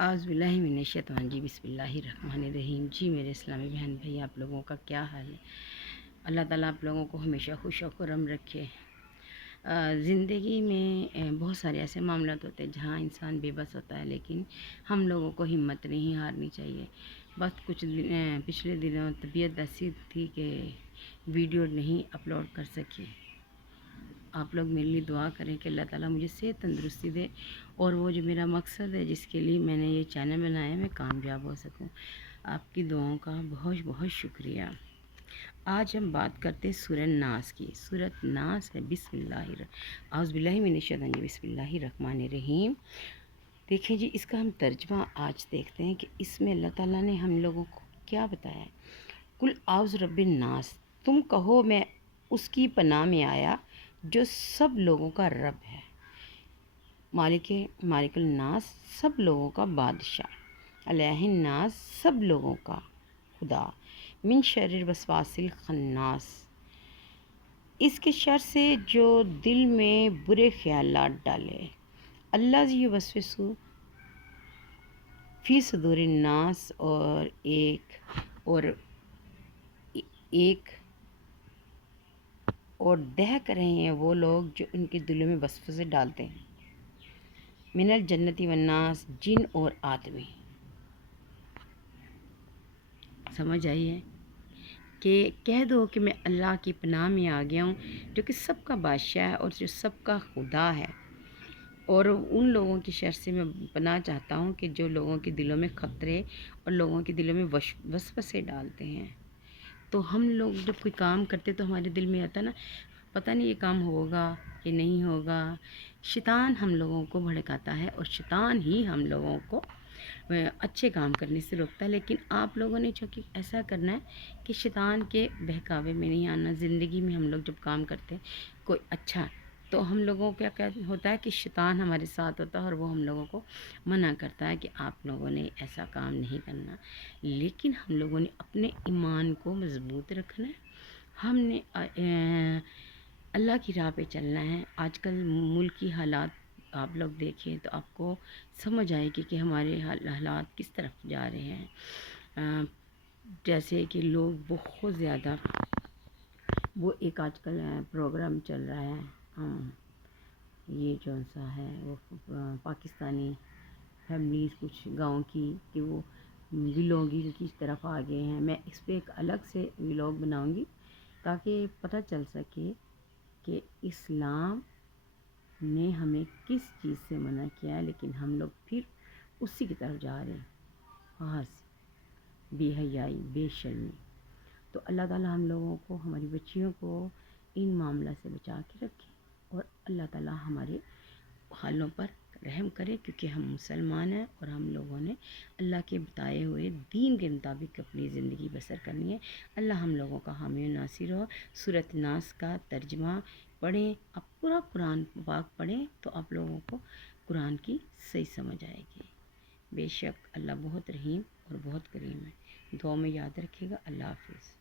اعوذ باللہ من الشیطان جی بسم اللہ الرحمن الرحیم۔ جی میرے اسلامی بہن بھائی، آپ لوگوں کا کیا حال ہے؟ اللہ تعالیٰ آپ لوگوں کو ہمیشہ خوش و خرم رکھے۔ زندگی میں بہت سارے ایسے معاملات ہوتے ہیں جہاں انسان بے بس ہوتا ہے، لیکن ہم لوگوں کو ہمت نہیں ہارنی چاہیے۔ بس پچھلے دنوں طبیعت ایسی تھی کہ ویڈیو نہیں اپلوڈ کر سکی۔ آپ لوگ میرے لیے دعا کریں کہ اللہ تعالیٰ مجھے صحت تندرستی دے، اور وہ جو میرا مقصد ہے جس کے لیے میں نے یہ چینل بنایا ہے، میں کامیاب ہو سکوں۔ آپ کی دعاؤں کا بہت بہت شکریہ۔ آج ہم بات کرتے ہیں سورہ ناس کی۔ سورہ ناس ہے اعوذ باللہ من الشیطان بسم اللہ الرحمن الرحیم۔ دیکھیں جی، اس کا ہم ترجمہ آج دیکھتے ہیں کہ اس میں اللہ تعالیٰ نے ہم لوگوں کو کیا بتایا ہے۔ قل اعوذ رب الناس، تم کہو میں اس کی پناہ میں آیا جو سب لوگوں کا رب ہے، مالک الناس، سب لوگوں کا بادشاہ، الہ الناس، سب لوگوں کا خدا، من شر الوسواس الخناس، اس کے شر سے جو دل میں برے خیالات ڈالے، الذی یوسوس فی صدور الناس، اور دہک رہے ہیں وہ لوگ جو ان کے دلوں میں وسوسے ڈالتے ہیں، من الجنتی والناس، جن اور آدمی۔ سمجھ آئی ہے کہ کہہ دو کہ میں اللہ کی پناہ میں آ گیا ہوں جو کہ سب کا بادشاہ ہے اور جو سب کا خدا ہے، اور ان لوگوں کی شر سے میں پناہ چاہتا ہوں کہ جو لوگوں کے دلوں میں خطرے اور لوگوں کے دلوں میں وسوسے ڈالتے ہیں۔ تو ہم لوگ جب کوئی کام کرتے تو ہمارے دل میں آتا نا، پتہ نہیں یہ کام ہوگا کہ نہیں ہوگا۔ شیطان ہم لوگوں کو بھڑکاتا ہے، اور شیطان ہی ہم لوگوں کو اچھے کام کرنے سے روکتا ہے۔ لیکن آپ لوگوں نے چونکہ ایسا کرنا ہے کہ شیطان کے بہکاوے میں نہیں آنا۔ زندگی میں ہم لوگ جب کام کرتے ہیں کوئی اچھا، تو ہم لوگوں کو کیا ہوتا ہے کہ شیطان ہمارے ساتھ ہوتا ہے اور وہ ہم لوگوں کو منع کرتا ہے کہ آپ لوگوں نے ایسا کام نہیں کرنا۔ لیکن ہم لوگوں نے اپنے ایمان کو مضبوط رکھنا ہے، ہم نے اللہ کی راہ پہ چلنا ہے۔ آج کل ملک کی حالات آپ لوگ دیکھیں تو آپ کو سمجھ آئے گی کہ ہمارے حالات کس طرف جا رہے ہیں۔ جیسے کہ لوگ بہت زیادہ، وہ ایک آج کل پروگرام چل رہا ہے، یہ جون سا ہے وہ پاکستانی فیملیز کچھ گاؤں کی، کہ وہ ویلوگنگ کی طرف آ گئے ہیں۔ میں اس پہ ایک الگ سے ویلوگ بناؤں گی تاکہ پتہ چل سکے کہ اسلام نے ہمیں کس چیز سے منع کیا ہے، لیکن ہم لوگ پھر اسی کی طرف جا رہے ہیں، وہاں سے بے حیائی، بے شرمی۔ تو اللہ تعالیٰ ہم لوگوں کو، ہماری بچیوں کو ان معاملہ سے بچا کے رکھے، اور اللہ تعالیٰ ہمارے حالوں پر رحم کرے، کیونکہ ہم مسلمان ہیں اور ہم لوگوں نے اللہ کے بتائے ہوئے دین کے مطابق اپنی زندگی بسر کرنی ہے۔ اللہ ہم لوگوں کا حامی و ناصر ہو۔ سورۃ ناس کا ترجمہ پڑھیں، آپ پورا قرآن پاک پڑھیں تو آپ لوگوں کو قرآن کی صحیح سمجھ آئے گی۔ بے شک اللہ بہت رحیم اور بہت کریم ہے۔ دعا میں یاد رکھیے گا۔ اللہ حافظ۔